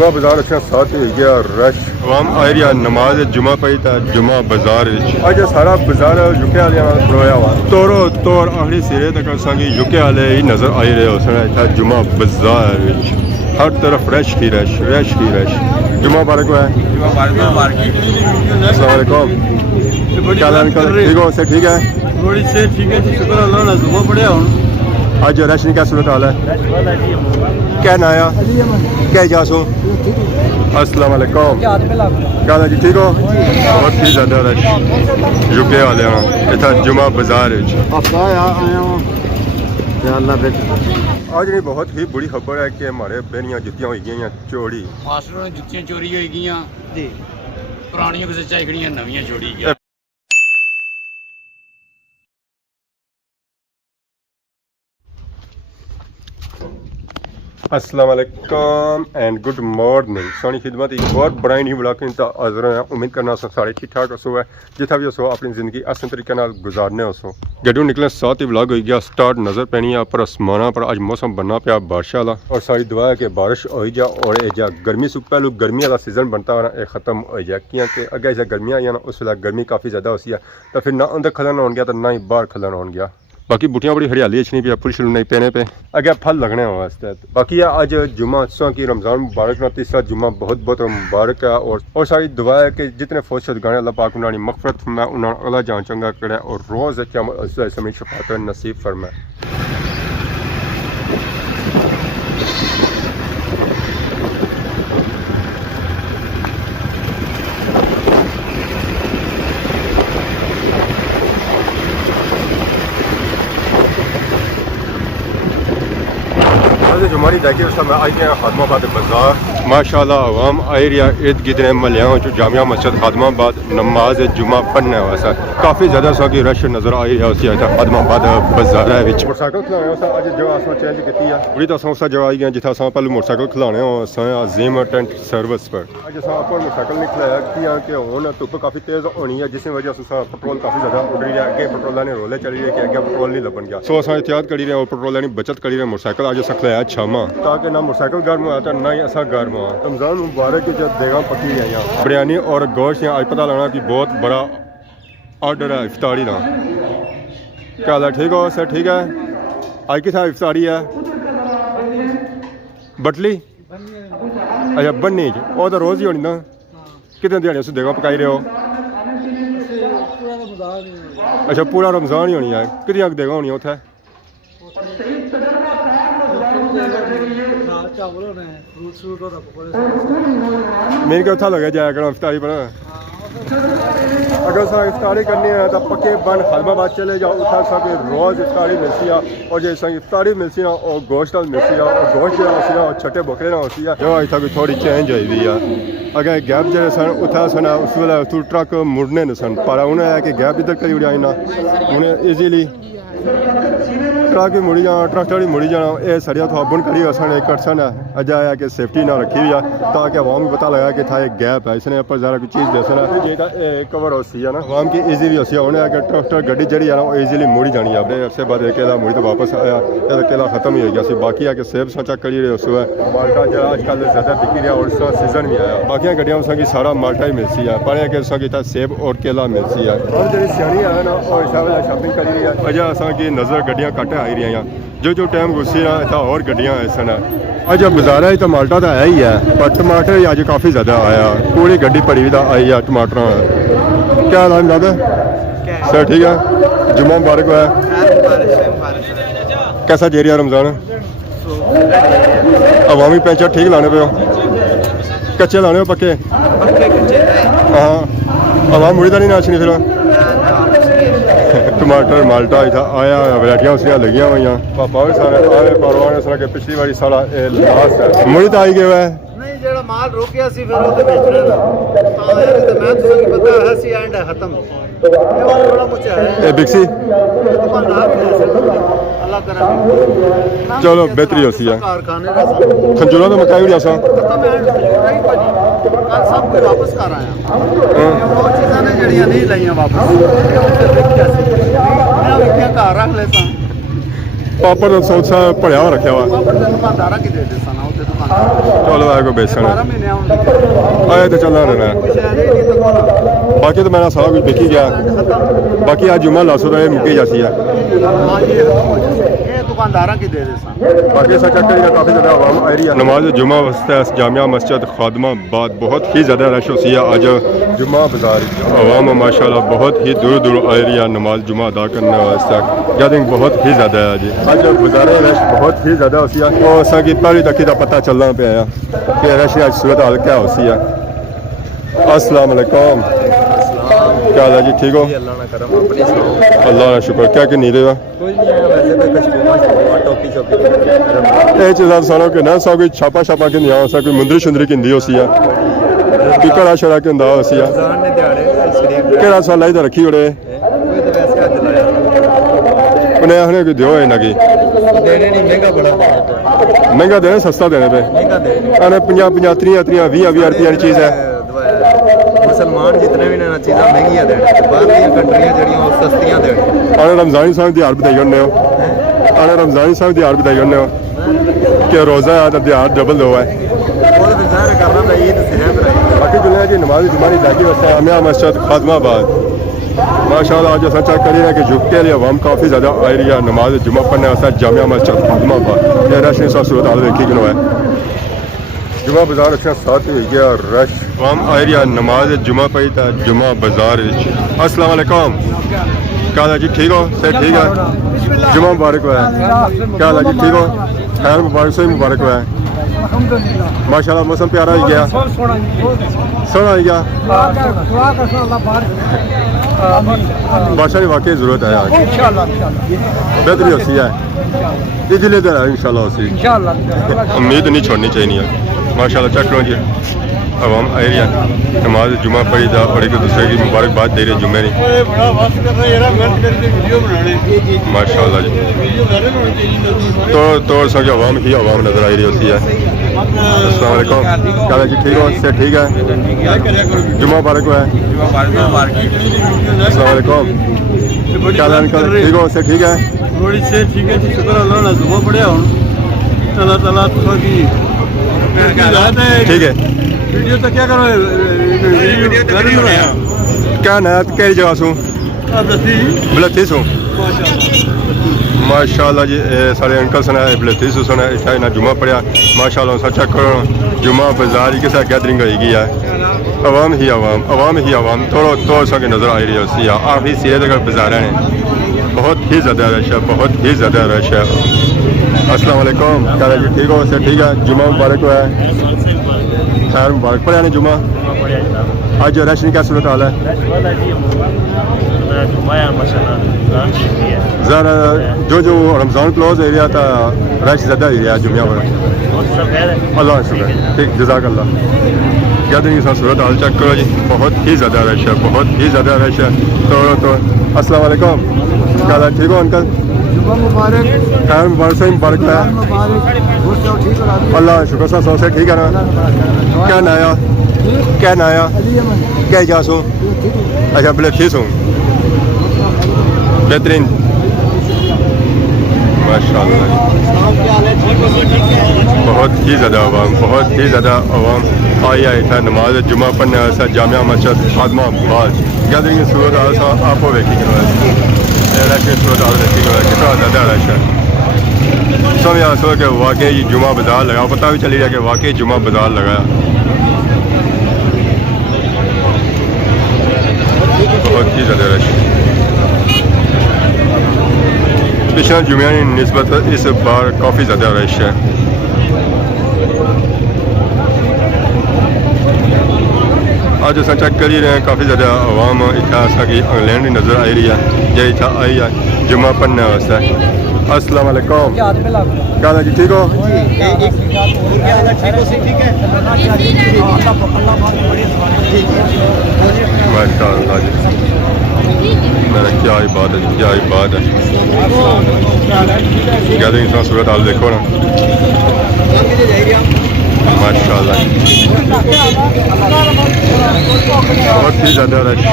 जुमा बाजार अच्छा साथ ही गया रश आवाम आई रही नमाज जुमा पई था जुमा बाजार अज सारा बाजार यूके वाले खड़ोया हुआ तोरो तौर आखिरी सिरे तक असांगी यूके वाले ही नजर आई रहे हो जुमा बाजार हर तरफ रश ही रश जुमा मुबारक है। अस्सलाम वालेकुम क्या हाल अंकल ठीक हो सर ठीक है थोड़ी से ठीक है जी शुक्र अल्लाह ना जुमा पढ़िया हूं आज रश नहीं क्या सूरत हाल है क्या नाया क्या जासो अस्सलाम वालेकुम क्या हाल है जी ठीक हो बहुत ही ज़्यादा रश यूके वाले इतना जुमा बाजार आज नहीं बहुत ही बुरी खबर है कि हमारे बेनियां जुत्तियां हो गई चोरी मास्टरों ने जुत्तियां चोरी हो गई जी पुरानियां को सच्चाई खड़ियां नवियां चोरी गया। अस्सलाम वालेकुम एंड गुड मॉर्निंग सोनी खिदमत एक बहुत बड़ा नहीं बुला के हाजिर हैं उम्मीद करना सारे ठीक ठाक असो है जितना भी असो अपनी ज़िंदगी आसान तरीके गुजारने हो गड्डू निकले साथ ही व्लॉग हो गया स्टार्ट नज़र पैनी है पर आसमाना पर अज मौसम बनना पाया बारिश वाला और सारी दुआ है कि बारिश हो जा और जा गर्मी सुख पहलू गर्मी वाला सीजन बनता है ये ख़त्म हो जाए क्योंकि अगर ऐसा गर्मियाँ आई ना उस वेला गर्मी काफ़ी ज़्यादा होती है तो फिर ना अंदर खलन हो गया तो ना ही बाहर खलन हो गया बाकी बूटियाँ बड़ी हरियाली अच्छी पे फुल शुरू नहीं पेने पे अगर फल लगने हो वास्ते बाकी आज जुम्मा की रमज़ान मुबारक ना तीसरा जुम्मा बहुत बहुत मुबारक है और सारी दुआ है कि जितने फौज शदगान अल्लाह पाक उन्होंने मग़फ़िरत फरमाए उन्होंने अल्लाह जान चंगा करे और रोज़ समय शफात नसीब फरमाए। हमारी देखिए उस समय आई गए खादमाबाद बाजार माशाल्लाह आवाम आई रही इर्द गिर्द महलियाँ जो जामिया मस्जिद खादमाबाद नमाज जुमा पढ़ने वास्ते काफ़ी ज़्यादा सा की रश नज़र आई है उसी खादमाबाद बाजार मोटरसाइकिल खिलाने अज जगह अस चेंज की है बड़ी तो अस जगह आई गए जितना पहले मोटरसाइकिल खिलाने अजीम टेंट सर्विस पर अज अस मोटरसाइकिल नहीं खिलाया कि हूँ धुप काफ़ी तेज़ होनी है जिस वजह से पेट्रोल काफ़ी ज़्यादा उड़ रही है अगे पेट्रोलों ने रोले चली रही है कि अगर पेट्रोल नहीं लभन गया सो अस एहतियात करी रहे और पेट्रोलों की बचत करी रहे मोटरसाइकिल अज अस खिलाया छामा ताकि ना मोटरसाइकिल गर्म हुआ था ना ही असा गर्म हुआ रमज़ान मुबारक की जब देगा पकी गई बिरयानी और गोश्त यहाँ पता लगना कि बहुत बड़ा ऑर्डर है इफ्तारी का क्या हाल है ठीक हो सर ठीक है आज किस इफ्तारी है बटली अच्छा बन्नी वो तो रोज़ ही होनी ना कितने दिहाड़ियां उस देगा पकाई रहे हो अच्छा पूरा रमज़ान ही होनी है कितनी देगा होनी उत्थे मेरे को अच्छा लगे जाया करो इफ्तारी पर अगर सर इफ्तारी करनी है तो पक्के बन खादमाबाद चले जाओ उठा सब रोज़ इफ्तारी मिलती है और जैसे इफ्तारी मिलती है और गोश्त मिलती है और गोश्त जो होती है और छठे बकरे ना होती है जो इतना भी थोड़ी चेंज हुई है अगर गैप जो सन उठा सन उस वे ट्रक मुड़ने न सन पर उन्हें है कि गैप इधर करी उड़ाई ना उन्हें ईजीली ट्रक भी मुड़ी जाना ट्रैक्टर भी मुड़ी जाना ये सड़िया तो बुन करी सन एक सन है अजा है कि सेफ्टी ना रखी हुई है ताकि आवाम को पता लगा कि था एक गैप है इसने ऊपर ज़रा कोई चीज़ बेसना जेका कवर होती है ना आवाम की ईजी भी होती है उन्हें अगर ट्रैक्टर गड्डी जड़ी है ना वो ईजीली मुड़ी जानी है अपने उससे बाद अकेला मुड़ी तो वापस आया अकेला खत्म ही हो गया बाकी है कि सेब सोचा करी रहे उस माल्टा जो आजकल ज़्यादा बिकी रहा और उसका सीजन भी आया बाकी गड्डियाँ उसकी सारा माल्टा ही मिलती है पर कि उसकी सेब और केला मिलती है और जी सियाणी है ना और हिसाब से शॉपिंग करी रही है अजा असकी नज़र गड्डियाँ घट आई रही हैं जो टाइम गुस्सी ना इतना और गड्डियाँ सन अज बाजार है तो माल्टा तो है ही है पर टमाटर ही अज काफ़ी ज़्यादा आया पूरी गड्डी भरी हुई आई है टमाटर क्या हाल है दादा सर ठीक है जुम्मा मुबारक हुआ कैसा जेरिया रमज़ान अवामी पैंचर ठीक लाने पे हो कच्चे लाने हो पक्के हाँ आवाम मुड़ी तो नहीं नाचनी फिर टमाटर माल्टा इतना आया वैरायटियां उसकी लगी हुई पापा भी सारे आए परवाने सुना के पिछली बारी सारा लास्ट है मुड़ी तो आई गया है नहीं जेड़ा माल रोकिया सी फिर ओते बेचने दा हां यार तो मैं तुसे पता है सी एंड है खत्म ये वाला बड़ा मुझे है ए बिक्सी अल्लाह करे चलो बेहतरी होती है कारखाने का खंजूरा तो मकाई उड़ी आसा खत्म है कल सब कुछ वापस कर आया वो चीज़ां ने जड़ियां नहीं लाइयां वापस देखिया सी मैं देखिया घर रख लेता पापड़ तो सोचा भड़िया रखा हुआ पापड़ तो दुकानदारा की दे सन ਤੇ ਦੁਕਾਨਦਾਰ चलो आए को बेसन 12 ਮਹੀਨੇ ਆਉਣ आए तो चलना रहना ਕੁਛ ਹੈ ਨਹੀਂ ਤਾਂ ਕੋਲ बाकी तो मैंने सारा कुछ बिकी गया बाकी आज जुम्मा लासो रहे मुक्की जाती है ਹਾਂ ਇਹ ਦੁਕਾਨਦਾਰਾਂ ਕੀ ਦੇ ਦੇ ਸਾਂ बाकी ऐसा चक्कर है काफ़ी ज़्यादा आवाम आ रही है नमाज जुम्मा वास्ते जामिया मस्जिद खादमाबाद बहुत ही ज़्यादा रश होती है आज जुम्मा बाजार आवाम माशाल्लाह बहुत ही दूर दूर आ रही है नमाज जुम्मा अदा करने वास्ते गैदरिंग बहुत ही ज़्यादा है जी आज बाजार रश बहुत ही ज़्यादा होती है और असा की पहली तक का पता चलना पे आया कि रश की आज सूरत हाल क्या होती है अस्सलाम वालेकुम क्या हाल है जी ठीक हो ਅੱਲਾਹ ਨਾ ਕਰਮ ਆਪਣੀ ਸੁਣਾਓ अल्लाह का शुक्र क्या कि नहीं रहेगा ਕੁਝ ਨਹੀਂ ਹੈ ਵੈਸੇ ਤਾਂ ਕਸ਼ਮੀਰ ਟੋਪੀ ਚੋਪੀ ये चीज़ सानों के ना सा कोई छापा छापा के नहीं सा कोई मुंदरी शुंदरी की नहीं होती है पिकड़ा शरा के अंदा होती है ਰਮਜ਼ਾਨ ਨੇ ਦਿਹਾੜੇ ਸ਼ਰੀਫ केड़ा साल लाई तो रखी उड़े ਕੋਈ ਤਾਂ ਵੈਸੇ ਅੱਜ ਲਾਇਆ उन्हें आखने कोई दियो ना कि ਦੇਣੇ ਨਹੀਂ ਮਹਿੰਗਾ ਬੜਾ ਪਾਉਂਦਾ महंगा देने सस्ता देने पे ਮਹਿੰਗਾ ਦੇ आने 50 30 रुपये की चीज़ है मुसलमान जितने भी ना चीज़ां महंगियां देन बाहर दी कंट्रियां जड़ियां ਉਹ ਸਸਤੀਆਂ ਦੇਣ आने रमजानी साहब की हार बताई होने हो आने रमजानी साहब की हार बताई होने हो कि रोज़ा है तो दिहाड़ डबल दो है ਉਹ ਤਾਂ ਜ਼ਾਹਿਰ ਕਰਨਾ ਤਾਂ ਈਦ ਸਿਰੇ ਪਰ बाकी दुनिया की नमाज जुमारी जाकी वस्ते जामिया मस्जिद खादमाबाद माशाल्लाह आज असा चेक करिए कि जुके लिए अवाम काफ़ी ज़्यादा आ रही है नमाज जुमा पढ़ने वास्ते जामिया मस्जिद खादमाबाद ये रश सा सूरत हाल देखी कि है जुमा बाजार अच्छा साथ ही गया रश अवाम आ रही है नमाज जुमा पढ़ी था जुमा बाजार अस्सलाम वालेकुम क्या हाल है जी ठीक हो सर ठीक है जुमा मुबारक हुआ है क्या हाल है जी ठीक हो खैर मुबारक से मुबारक हुआ है माशाल्लाह मौसम प्यारा हो गया सोना हो गया बादशाह की वाकई ज़रूरत है आज बेहतरी होती है इजले तो है इंशाल्लाह होती उम्मीद नहीं छोड़नी चाहिए माशाल्लाह चेक करो जी अवाम आ रही है नमाज जुमा पढ़ी था और एक दूसरे की मुबारकबाद दे रहे जुम्मे नहीं माशाल्लाह जी तो सके अवाम ही अवाम नज़र आई रही होती है अस्सलाम वालेकुम क्या हाल है जी ठीक हो से ठीक है जुमा मुबारक हुआ है अस्सलाम वालेकुम क्या हाल है अंकल ठीक हो से ठीक है थोड़ी से ठीक है जी शुक्र अल्लाह ने दुआ पढ़िया हुन अल्लाह ताला की ठीक है वीडियो तो क्या करो वीडियो तो नहीं बनाया क्या नया कई जगह सू बलती सू माशाल्लाह जी सारे अंकल सुना बलती सू सुना इतना इन्हें जुमा पढ़िया माशाल्लाह सच्चा करो जुमा बाजार ही किसी गैदरिंग होगी है अवाम ही अवाम थोड़ा सके नज़र आई रही होती है आप ही सीधे तक बाजार हैं बहुत ही ज़्यादा रश है बहुत ही ज़्यादा रश है अस्सलाम वालेकुम क्या हाल है जी ठीक हो सर ठीक है जुमा मुबारक हुआ है खैर मुबारक पढ़िया नहीं जुमा आज रश नहीं क्या सूरत हाल है ज़रा जो रमज़ान क्लोज एरिया था रश ज़्यादा एरिया जुम्मे पर अल्लाह शुक्र ठीक जज़ाक अल्लाह क्या दिन की सूरत हाल चेक करो जी बहुत ही ज़्यादा रश है बहुत ही ज़्यादा रश है तो अस्सलाम वालेकुम क्या हाल है ठीक हो अंकल खैर मुबारक से मुबारक है अल्लाह शुक्र सा सौ से ठीक है ना क्या नया क्या जासू अच्छा बोले ठीक हूँ बेहतरीन माशाल्लाह बहुत ही ज़्यादा अवाम आई था नमाज जुमा पढ़ने वास्ते जामिया मस्जिद खादमाबाद गैदरिंग सूरत हाल आप वेखी रश सूरत हाल देखी कितना ज़्यादा रश है समझ आ सो कि वाकई जुमा बाजार लगा पता भी चली रहा कि वाकई जुमा बाजार लगाया बहुत ही ज़्यादा रश पिछले जुम्मे की निस्बत इस बार काफ़ी ज़्यादा रश है आज अस चेक कर ही रहे हैं काफ़ी ज़्यादा आवाम इतना की इंग्लैंड की नज़र आई रही है जो इतना आई है जुम्मा पढ़ने वास्ते अस्सलाम वालेकुम क्या हाल जी ठीक हो माशाअल्लाह जी मेरा क्या ही बात है क्या ही बात है गैदरिंग इतना सूरत हाल देखो ना माशाअल्लाह बहुत ही ज़्यादा रश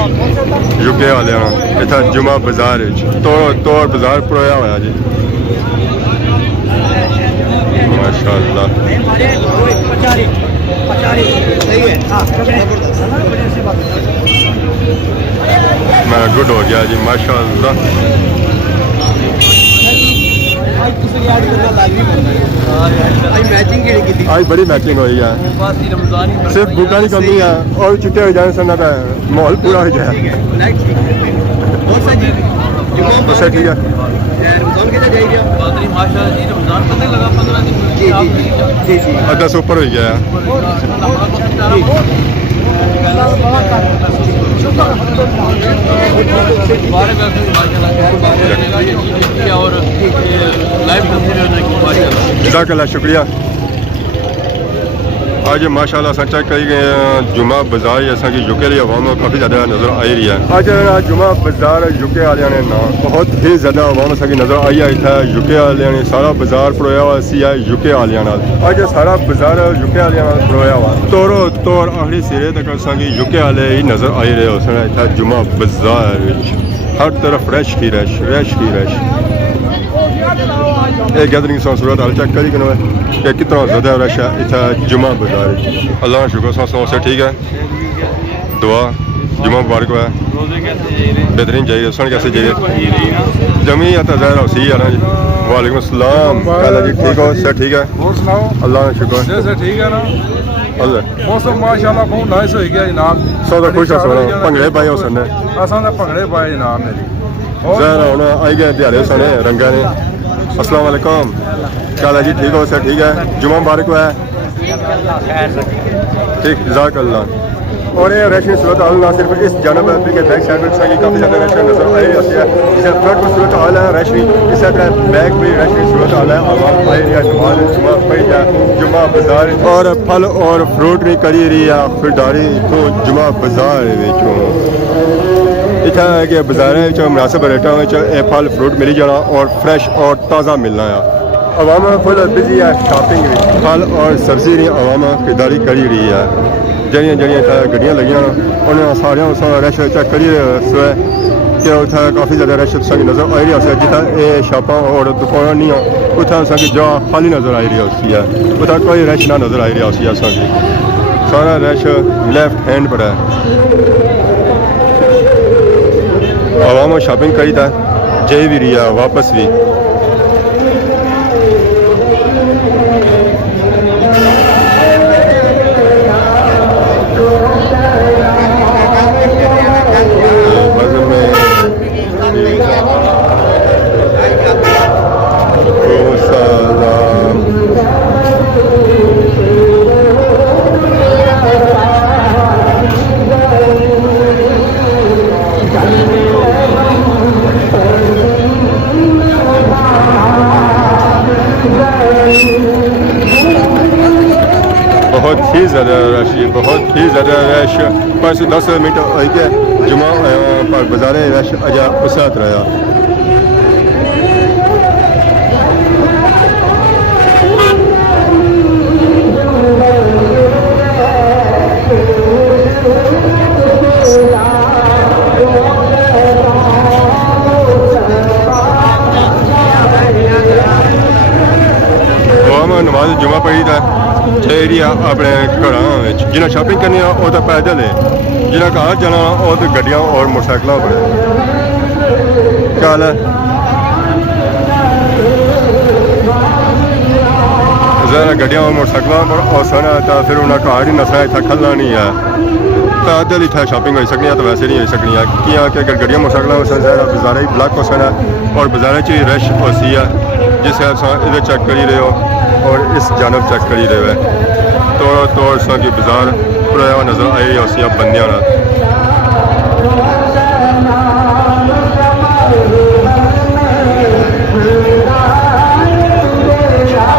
यूके वाले इतना जुमा बाजार तोड़ बाजार परोया हुआ जी माशाल्लाह। मैं गुड हो गया जी माशाल्लाह। आज बड़ी मैचिंग हुई है, सिर्फ बूटा नहीं कमी है और चिट्टे हो जाने से ना माहौल पूरा हो जाए। अच्छा ठीक है अद्धा से ऊपर हो गया है। जज़ाकल्लाह शुक्रिया। आज माशाल्लाह असां चेक करी गए जुमा बाजार असा की यूके लिए अवाम काफ़ी ज़्यादा नज़र आई रही है। अज जुमा बाजार यूके वाले ने ना बहुत ही ज़्यादा अवाम असा की नज़र आई है। इतना यूके वाले ने सारा बाजार परोया हुआ सी है यूके वाले अज सारा बाजार यूके वाले परोया हुआ तोरो तौर आखिरी सिरे तक असा की यूके वाले ही नज़र आई रहे हो। इतना जुमा बाजार हर तरफ रश ही रश रश ही रश। ये गैदरिंग सूरत हाल चेक करी कि कितना ज़्यादा रश है इतना जुमा बाजार। अल्लाह का शुक्र से ठीक है। दुआ जुमा मुबारक है बेहतरीन चाहिए सुन कैसे चाहिए जमी या ज़ाहिर उसी है ना जी। वालेकुम अस्सलाम जी ठीक हो सर ठीक है अल्लाह का शुक्र ठीक है ना अल्लाह मौसम माशाल्लाह बहुत नाइस हो गया जनाब। सौदा खुश है सोना भंगड़े पाए उसने असां दा भंगड़े पाए जनाब मेरी ज़ाहिर होना आई गए दिहाड़े सोने रंगा ने। अस्सलाम वालेकुम क्या जी ठीक हो सर ठीक है जुमा मुबारक है ठीक जज़ाकल्लाह। और ये रश सूरत हाल ना सिर्फ इस जानब के बैक साइड में काफ़ी ज़्यादा रश नजर आ रही होती है। इसे फ्रंट में सूरत हाल है रश भी इस बैक में रश सूरत हाल है आवाम आई रही है जुमा पड़ी है जुमा बाजार और फल और फ्रूट भी करी रही है खरीदारी तो जुमा बाजार इतना है कि बाजार मुनासिब रेटों में फल फ्रूट मिली जाना और फ्रैश और ताज़ा मिलना है। अवाम फुल बिजी है शॉपिंग भी फल और सब्जी ने अवाम खरीदारी करी रही है। जड़ियाँ जड़ियाँ गड्डियाँ लगी उन्होंने सारे रश चेक करी कि उत्थे काफ़ी ज़्यादा रश नज़र आई रही है। जितना ये शॉपां और दुकान नहीं हो उत्थे जगह खाली नज़र आई रही होती है उत्थे कोई रश ना नज़र आई रही होती है। सारा रश लेफ्ट हैंड पर है अवाम शॉपिंग करी था जय भी रही है वापस भी। बहुत ही ज़्यादा रश बहुत ही ज़्यादा रश बस 10 मिनट के जुमा पर बाजार रश अजा उसत रहा। नमाज जुमा पढ़ी था एरिया अपने घर जिन्हें शॉपिंग करनी है वो तो पैदल है जिन्हें घर जाना वो तो गड्डियाँ और मोटरसाइकिलों पर क्या हाल है। ज़रा गड्डियाँ और मोटरसाइकिलों पर और सोना था फिर उन्हें घर ही नसना इतना खलना नहीं है पैदल इतना शॉपिंग हो सकनी है तो वैसे नहीं हो सकनी है कि अगर गड्डियाँ मोटरसाइकिलों ज़रा बाजार ही ब्लॉक हो सकना और बाजार च रश होती है जिस इधर चेक करी रहे हो और इस जानब चेक करी रहे हो तो की बाजार पूरा नज़र आई उसी बंदियां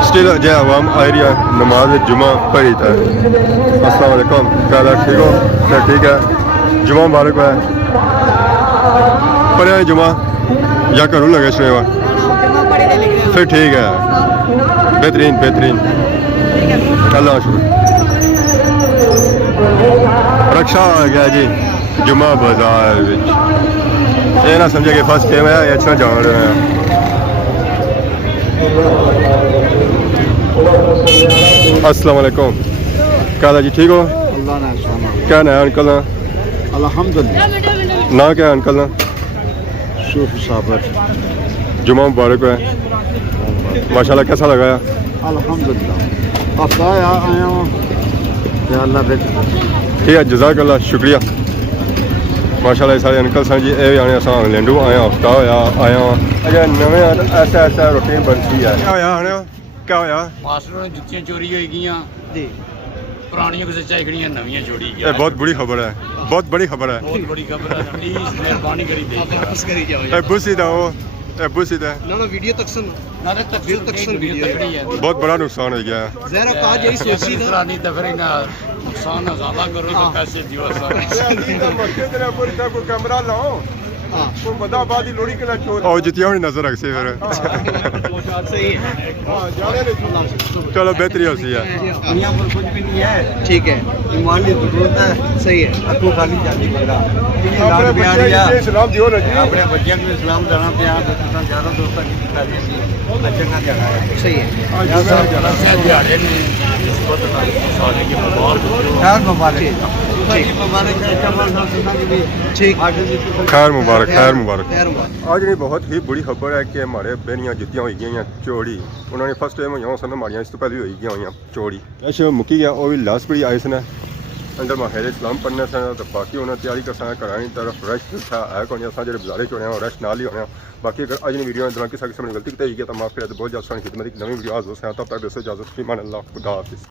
स्टिल अजय अवाम आई रही है नमाज जुमा पढ़ी था। अस्सलाम वालेकुम क्या ठीक हो क्या ठीक है जुमा मुबारक है पढ़े जुमा या करूँ लगे शुरू फिर ठीक है बेहतरीन बेहतरीन अल्लाह शुक्र। रक्षा आ गया जी जुमा बाजार ये ना समझे कि फर्स्ट टाइम है अच्छा जान रहे हैं। अस्सलाम वालेकुम। क्या हाल है जी, ठीक हो? अल्लाह ने शाना क्या नाम है अंकल ना? अल्हम्दुलिल्लाह ना क्या है अंकल ना? शूफ साबर जुमा मुबारक है माशाल्लाह। कैसा लगा है? अल्हम्दुलिल्लाह हफ्ता आया हूँ या अल्लाह दे ठीक है, जज़ाकल्लाह, शुक्रिया माशाल्लाह। सारे अंकल सन जी, ये आने असां इंग्लैंडों आया हफ्ता होया आया अगर नवे ऐसा ऐसा रूटीन बनती है। क्या होया आने क्या होया? ਮਾਸਟਰ ਨੂੰ ਜੁੱਤੀਆਂ ਚੋਰੀ ਹੋਈ ਗਈਆਂ जी ਪੁਰਾਣੀਆਂ ਕਿਸੇ ਚਾਹੀਦੀਆਂ ਨਵੀਆਂ ਚੋਰੀ ये ਗਿਆ बहुत बड़ी खबर है, बहुत बड़ी खबर है। ਬਹੁਤ ਬੜੀ ਖਬਰ ਹੈ ਪਲੀਜ਼ ਮਿਹਰਬਾਨੀ ਕਰੀ ਦੇ ਵਾਪਸ ਕਰੀ ਜਾਓ ए बुसी दा वो ए बुसी दा ना वीडियो तकसन ਨਾਲੇ ਤਕਸੀਰ ਤਕਸੀਰ ਵੀਡੀਓ ਤਕੜੀ ਹੈ बहुत बड़ा नुकसान हो गया है। ज़रा कहा यही सोची ਇਸ ਤਰ੍ਹਾਂ ਨਹੀਂ ਤਾਂ ਫਿਰ ਇਹਨਾਂ ਨੁਕਸਾਨ ਨਾ ਜ਼ਿਆਦਾ ਕਰੋ ਤਾਂ ਪੈਸੇ ਦਿਓ ਸਰ कैमरा लाओ हाँ वो बदा बादी लोड़ी के चोर और जितिया हुई नजर रख से फिर सही है चलो बेहतरी होती है। दुनिया पर कुछ भी नहीं है ठीक है ईमान की जरूरत है सही है अखों खाली जाती मेरा अपने बच्चे को सलाम दियो ना जी। अपने बच्चों को इस्लाम देना पे आप ज्यादा दोस्तों की अच्छा ना जाना है सही है ਦਿਹਾੜੇ ਨੂੰ ਨਿਸਬਤ ਨਾਲ ਸਾਰੇ ਕੇ ਮੁਬਾਰਕ खैर मुबारक ठीक मुबारक ठीक खैर मुबारक, खैर मुबारक। खैर मुबारक आज नहीं बहुत ही बुरी खबर है कि हमारे बेनियां जितियां हुई गई चोरी। उन्होंने फर्स्ट टाइम हुई सन मारियां, इस तो पहले हुई गई चोरी। ऐसे मुक्की गया वो भी लास्ट बड़ी आई सन अंदर माहिर इस्लाम पढ़ने सन तो बाकी उन्होंने तैयारी कर सन करानी तरफ रश था है कौन असा जो बाजारे चोने रश नाल ही होने। बाकी अगर अज वीडियो के दौरान किसी किस्म की गलती की गई तो माफ करे तो बहुत ज़्यादा खिदमत की नवी वीडियो आज हो तब तक दोस्तों इजाजत, ईमान अल्लाह, खुदा हाफिज़।